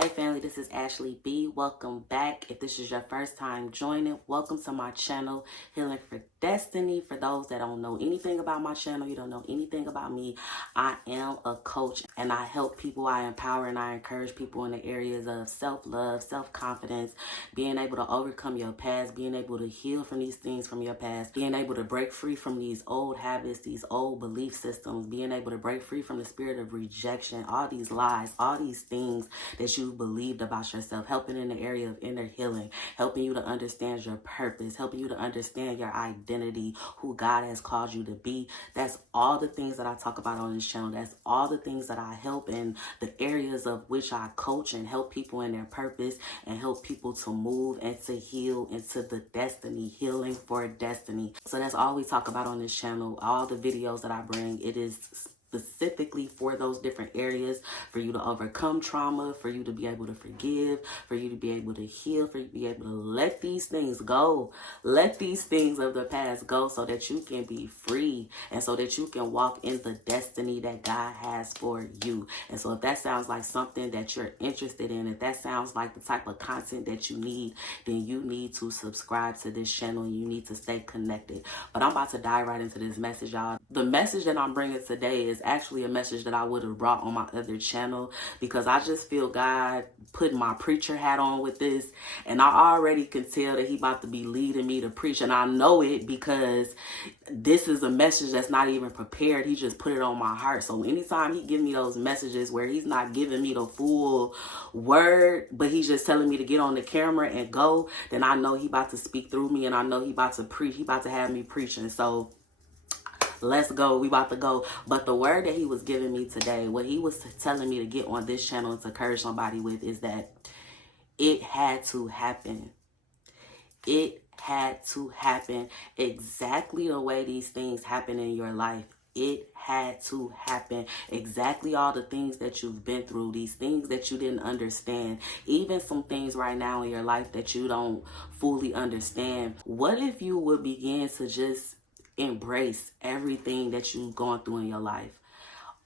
Hey family, this is Ashley B. Welcome back. If this is your first time joining, welcome to my channel, Healing for Destiny. For those that don't know anything about my channel, you don't know anything about me, I am a coach and I help people, I empower and I encourage people in the areas of self-love, self-confidence, being able to overcome your past, being able to heal from these things from your past, being able to break free from these old habits, these old belief systems, being able to break free from the spirit of rejection, all these lies, all these things that you believed about yourself, helping in the area of inner healing, helping you to understand your purpose, helping you to understand your identity, who God has called you to be. That's all the things that I talk about on this channel. That's all the things that I help in the areas of which I coach and help people in their purpose and help people to move and to heal into the destiny, healing for destiny. So that's all we talk about on this channel. All the videos that I bring, it is specifically for those different areas, for you to overcome trauma, for you to be able to forgive, for you to be able to heal, for you to be able to let these things go, let these things of the past go, so that you can be free and so that you can walk in the destiny that God has for you. And so if that sounds like something that you're interested in, if that sounds like the type of content that you need, then you need to subscribe to this channel and you need to stay connected. But I'm about to dive right into this message, y'all. The message that I'm bringing today is actually a message that I would have brought on my other channel, because I just feel God putting my preacher hat on with this, and I already can tell that he about to be leading me to preach, and I know it because this is a message that's not even prepared. He just put it on my heart. So anytime he give me those messages where he's not giving me the full word, but he's just telling me to get on the camera and go, then I know he about to speak through me, and I know he about to preach. He about to have me preaching. So let's go. We about to go. But the word that he was giving me today, what he was telling me to get on this channel and to encourage somebody with, is that it had to happen. It had to happen exactly the way these things happen in your life. It had to happen. Exactly all the things that you've been through, these things that you didn't understand, even some things right now in your life that you don't fully understand. What if you would begin to just embrace everything that you've gone through in your life?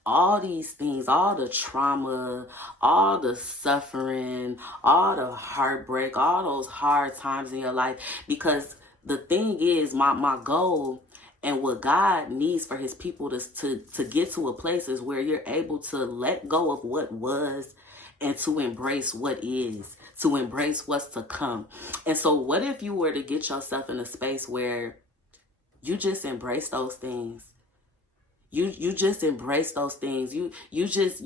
All these things, all the trauma, all the suffering, all the heartbreak, all those hard times in your life. Because the thing is, my goal and what God needs for his people to get to a place is where you're able to let go of what was and to embrace what is, to embrace what's to come. And so what if you were to get yourself in a space where you just embrace those things? You just embrace those things. You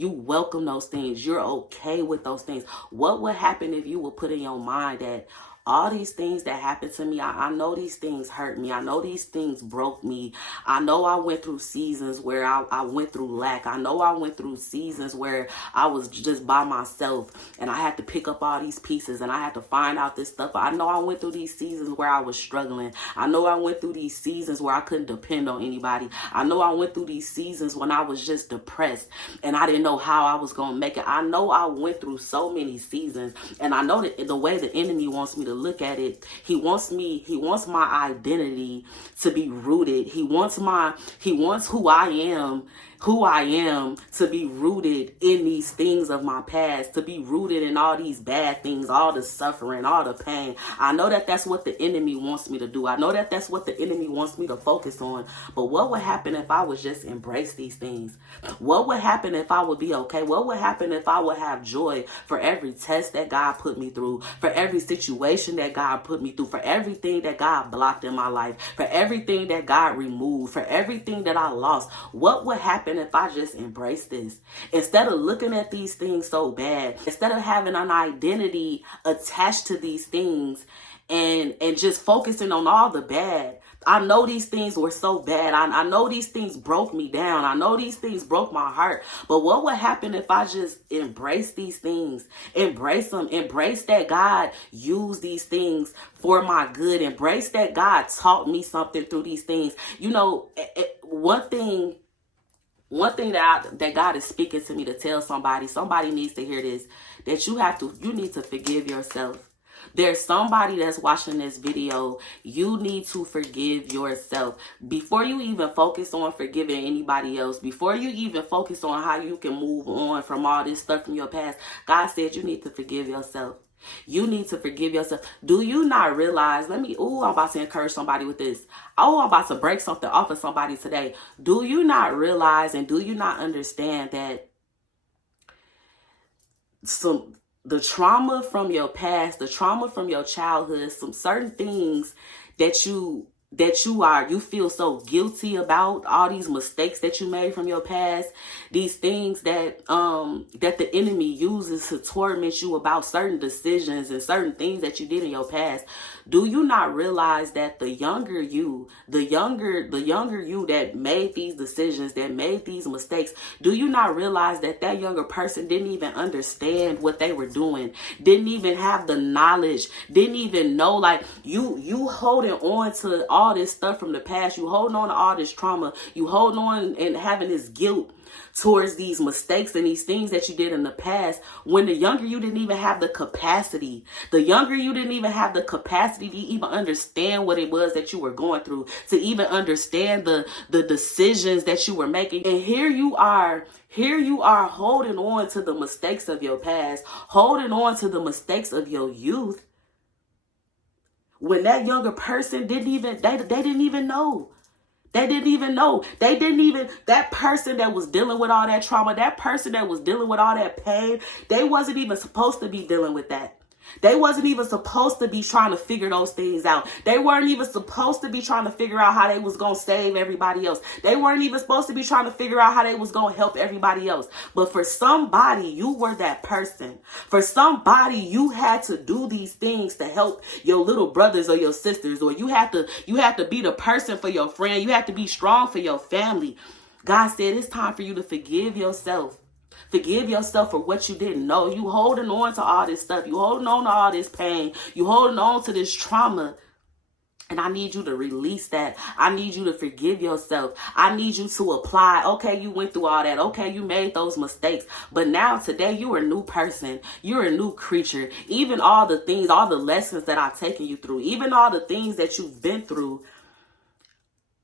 welcome those things. You're okay with those things. What would happen if you would put in your mind that all these things that happened to me, I know these things hurt me. I know these things broke me. I know I went through seasons where I went through lack. I know I went through seasons where I was just by myself and I had to pick up all these pieces and I had to find out this stuff. I know I went through these seasons where I was struggling. I know I went through these seasons where I couldn't depend on anybody. I know I went through these seasons when I was just depressed and I didn't know how I was going to make it. I know I went through so many seasons, and I know that the way the enemy wants me to look at it, he wants my identity to be rooted. He wants who I am to be rooted in these things of my past, to be rooted in all these bad things, all the suffering, all the pain. I know that that's what the enemy wants me to do. I know that that's what the enemy wants me to focus on. But what would happen if I would just embrace these things? What would happen if I would be okay? What would happen if I would have joy for every test that God put me through, for every situation that God put me through, for everything that God blocked in my life, for everything that God removed, for everything that I lost? What would happen if I just embrace this? Instead of looking at these things so bad, instead of having an identity attached to these things and just focusing on all the bad. I know these things were so bad. I know these things broke me down. I know these things broke my heart. But what would happen if I just embrace these things? Embrace them. Embrace that God used these things for my good. Embrace that God taught me something through these things. You know, one thing that God is speaking to me to tell somebody needs to hear this, that you need to forgive yourself There's somebody that's watching this video. You need to forgive yourself. Before you even focus on forgiving anybody else, before you even focus on how you can move on from all this stuff from your past, God said you need to forgive yourself. You need to forgive yourself. Do you not realize, I'm about to encourage somebody with this. I'm about to break something off of somebody today. Do you not realize and do you not understand that the trauma from your past, the trauma from your childhood, some certain things that you feel so guilty about, all these mistakes that you made from your past, these things that that the enemy uses to torment you about certain decisions and certain things that you did in your past. Do you not realize that the younger you that made these decisions, that made these mistakes, do you not realize that that younger person didn't even understand what they were doing, didn't even have the knowledge, didn't even know, like you holding on to all this stuff from the past, you holding on to all this trauma, you holding on and having this guilt towards these mistakes and these things that you did in the past, when the younger you didn't even have the capacity. The younger you didn't even have the capacity to even understand what it was that you were going through, to even understand the decisions that you were making. And here you are holding on to the mistakes of your past, holding on to the mistakes of your youth, when that younger person didn't even know. That person that was dealing with all that trauma, that person that was dealing with all that pain, they wasn't even supposed to be dealing with that. They wasn't even supposed to be trying to figure those things out. They weren't even supposed to be trying to figure out how they was going to save everybody else. They weren't even supposed to be trying to figure out how they was going to help everybody else. But for somebody, you were that person. For somebody, you had to do these things to help your little brothers or your sisters, or you have to be the person for your friend. You have to be strong for your family. God said it's time for you to forgive yourself. Forgive yourself for what you didn't know. You holding on to all this stuff. You holding on to all this pain. You holding on to this trauma. And I need you to release that. I need you to forgive yourself. I need you to apply. Okay, you went through all that. Okay, you made those mistakes. But now today you're a new person. You're a new creature. Even all the things, all the lessons that I've taken you through, even all the things that you've been through,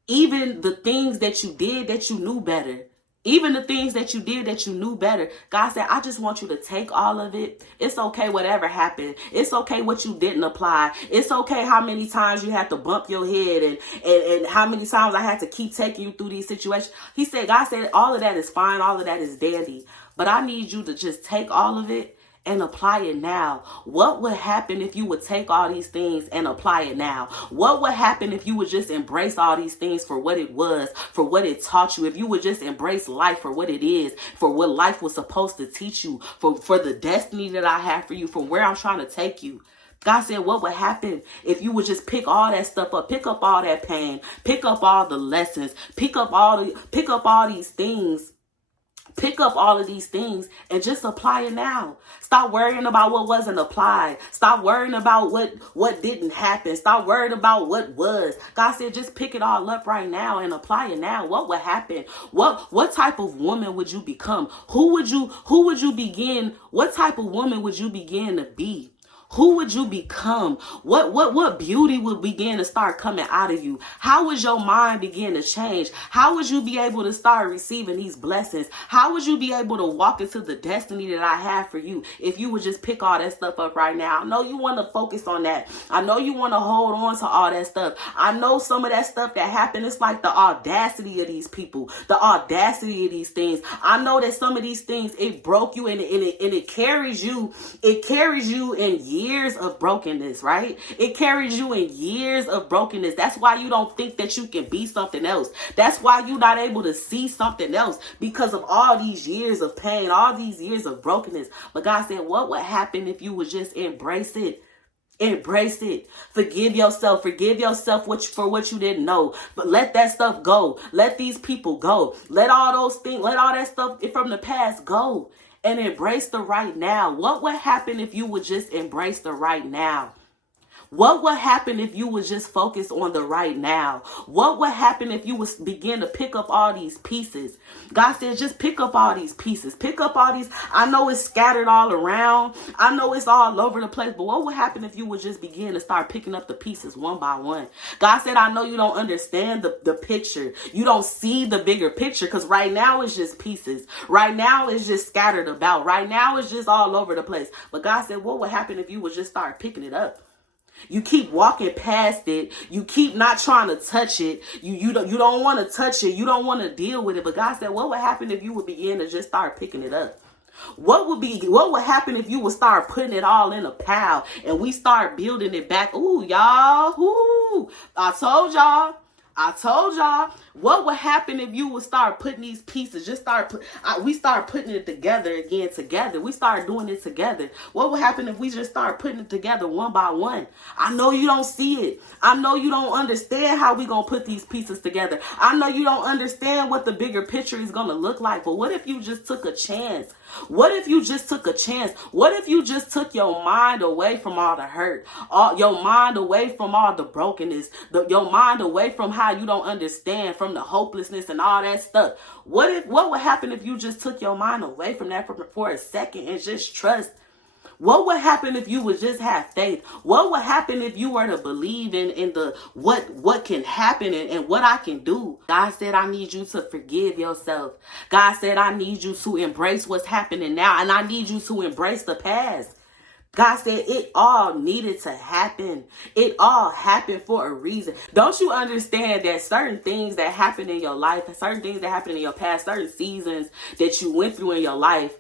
even the things that you did that you knew better. Even the things that you did that you knew better. God said, I just want you to take all of it. It's okay whatever happened. It's okay what you didn't apply. It's okay how many times you had to bump your head and how many times I had to keep taking you through these situations. God said, all of that is fine. All of that is dandy. But I need you to just take all of it and apply it now. What would happen if you would take all these things and apply it now? What would happen if you would just embrace all these things for what it was, for what it taught you? If you would just embrace life for what it is, for what life was supposed to teach you, for the destiny that I have for you, from where I'm trying to take you. God said, what would happen if you would just pick all that stuff up, pick up all that pain, pick up all the lessons, pick up all these things. Pick up all of these things and just apply it now. Stop worrying about what wasn't applied. Stop worrying about what didn't happen. Stop worrying about what was. God said, just pick it all up right now and apply it now. What would happen? What type of woman would you become? Who would you begin? What type of woman would you begin to be? Who would you become? What beauty would begin to start coming out of you? How would your mind begin to change? How would you be able to start receiving these blessings? How would you be able to walk into the destiny that I have for you if you would just pick all that stuff up right now? I know you want to focus on that. I know you want to hold on to all that stuff. I know some of that stuff that happened, it's like the audacity of these people, the audacity of these things. I know that some of these things, it broke you and it carries you. It carries you in years of brokenness, right? It carries you in years of brokenness. That's why you don't think that you can be something else. That's why you're not able to see something else, because of all these years of pain, all these years of brokenness. But God said, what would happen if you would just embrace it? Embrace it. Forgive yourself. Forgive yourself for what you didn't know. But let that stuff go. Let these people go. Let all those things, let all that stuff from the past go. And embrace the right now. What would happen if you would just embrace the right now? What would happen if you would just focus on the right now? What would happen if you would begin to pick up all these pieces? God says, just pick up all these pieces. Pick up all these. I know it's scattered all around. I know it's all over the place. But what would happen if you would just begin to start picking up the pieces one by one? God said, I know you don't understand the picture. You don't see the bigger picture, because right now it's just pieces. Right now it's just scattered about. Right now it's just all over the place. But God said, what would happen if you would just start picking it up? You keep walking past it. You keep not trying to touch it. You don't want to touch it. You don't want to deal with it. But God said, what would happen if you would begin to just start picking it up? What would happen if you would start putting it all in a pile and we start building it back? Ooh, y'all. Ooh, I told y'all. What would happen if you would start putting these pieces, we start putting it together again together. We start doing it together. What would happen if we just start putting it together one by one? I know you don't see it. I know you don't understand how we going to put these pieces together. I know you don't understand what the bigger picture is going to look like. But what if you just took a chance? What if you just took a chance? What if you just took your mind away from all the hurt, your mind away from all the brokenness, your mind away from how you don't understand, from the hopelessness and all that stuff? What would happen if you just took your mind away from that for a second and just trust? What would happen if you would just have faith? What would happen if you were to believe in the what can happen and what I can do? God said, I need you to forgive yourself. God said, I need you to embrace what's happening now, and I need you to embrace the past. God said it all needed to happen. It all happened for a reason. Don't you understand that certain things that happen in your life, certain things that happen in your past, certain seasons that you went through in your life,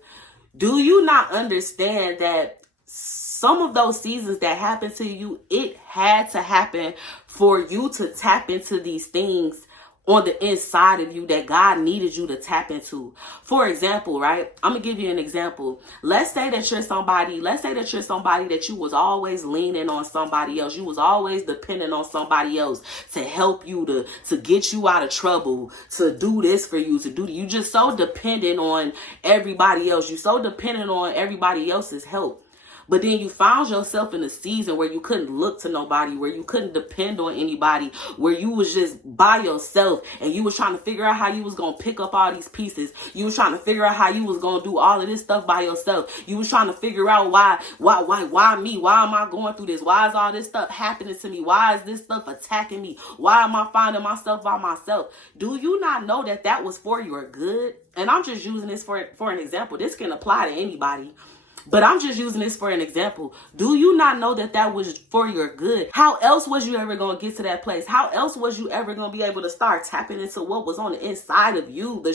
do you not understand that some of those seasons that happened to you, it had to happen for you to tap into these things on the inside of you that God needed you to tap into? For example, right? I'm going to give you an example. Let's say that you're somebody that you was always leaning on somebody else. You was always depending on somebody else to help you, to get you out of trouble, to do this for you, you just so dependent on everybody else. You so dependent on everybody else's help. But then you found yourself in a season where you couldn't look to nobody, where you couldn't depend on anybody, where you was just by yourself and you was trying to figure out how you was going to pick up all these pieces. You was trying to figure out how you was going to do all of this stuff by yourself. You was trying to figure out why me? Why am I going through this? Why is all this stuff happening to me? Why is this stuff attacking me? Why am I finding myself by myself? Do you not know that that was for your good? And I'm just using this for an example. This can apply to anybody, but I'm just using this for an example. Do you not know that that was for your good? How else was you ever going to get to that place? How else was you ever going to be able to start tapping into what was on the inside of you? The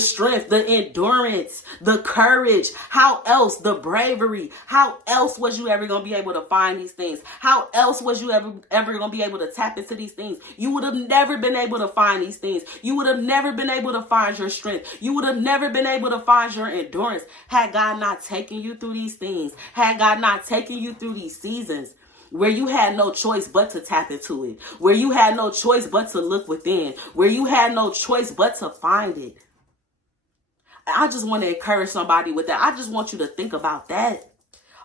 strength, the endurance, the courage. How else? The bravery. How else was you ever going to be able to find these things? How else was you ever going to be able to tap into these things? You would have never been able to find these things. You would have never been able to find your strength. You would have never been able to find your endurance had God not taken you through these things. Had God not taken you through these seasons where you had no choice but to tap into it, where you had no choice but to look within, where you had no choice but to find it. I just want to encourage somebody with that. I just want you to think about that.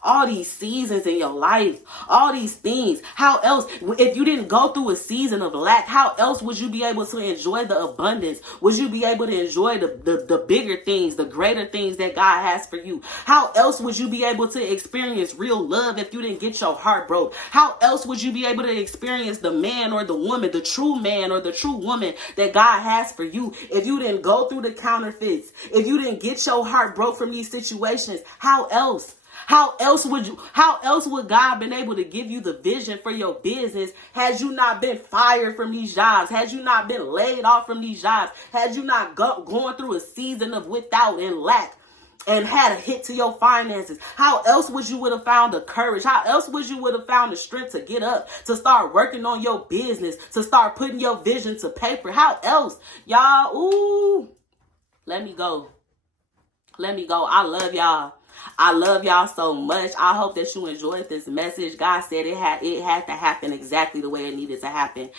All these seasons in your life, all these things. How else, if you didn't go through a season of lack, how else would you be able to enjoy the abundance? Would you be able to enjoy the bigger things, the greater things that God has for you? How else would you be able to experience real love if you didn't get your heart broke? How else would you be able to experience the man or the woman, the true man or the true woman that God has for you if you didn't go through the counterfeits? If you didn't get your heart broke from these situations, how else? How else would God been able to give you the vision for your business had you not been fired from these jobs? Had you not been laid off from these jobs? Had you not going through a season of without and lack and had a hit to your finances? How else would you would have found the courage? How else would you would have found the strength to get up, to start working on your business, to start putting your vision to paper? How else? Y'all, ooh, let me go. I love y'all. I love y'all so much. I hope that you enjoyed this message. God said it had to happen exactly the way it needed to happen.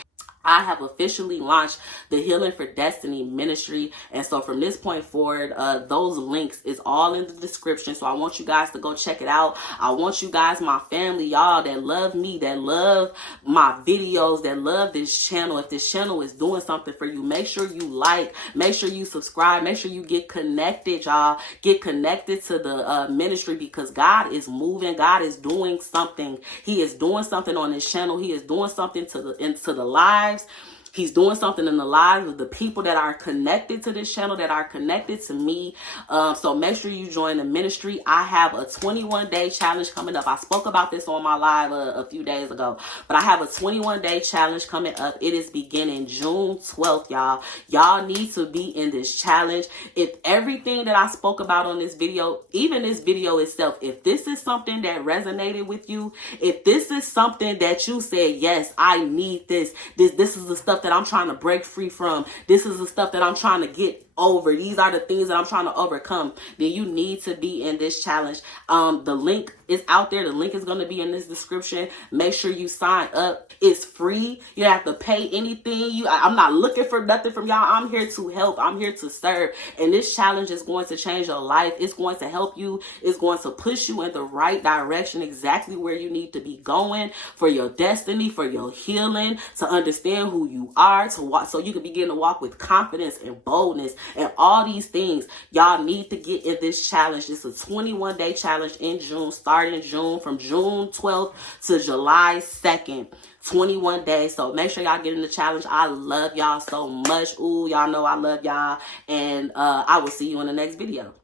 I have officially launched the Healing for Destiny ministry. And so from this point forward, those links is all in the description. So I want you guys to go check it out. I want you guys, my family, y'all that love me, that love my videos, that love this channel. If this channel is doing something for you, make sure you like, make sure you subscribe, make sure you get connected, y'all. Get connected to the ministry, because God is moving. God is doing something. He is doing something on this channel. He is doing something into the lives. He's doing something in the lives of the people that are connected to this channel, that are connected to me. So make sure you join the ministry. I have a 21-day challenge coming up. I spoke about this on my live a few days ago, but I have a 21-day challenge coming up. It is beginning June 12th, y'all. Y'all need to be in this challenge. If everything that I spoke about on this video, even this video itself, if this is something that resonated with you, if this is something that you said, yes, I need this is the stuff that I'm trying to break free from, this is the stuff that I'm trying to get over, these are the things that I'm trying to overcome, then you need to be in this challenge. The link is out there. The link is going to be in this description. Make sure you sign up. It's free. You don't have to pay anything. I'm not looking for nothing from y'all. I'm here to help. I'm here to serve. And this challenge is going to change your life. It's going to help you. It's going to push you in the right direction, exactly where you need to be going for your destiny, for your healing, to understand who you are, to walk, so you can begin to walk with confidence and boldness. And all these things, y'all need to get in this challenge. It's a 21-day challenge in June, starting June, from June 12th to July 2nd. 21 days. So make sure y'all get in the challenge. I love y'all so much. Ooh, y'all know I love y'all. And I will see you in the next video.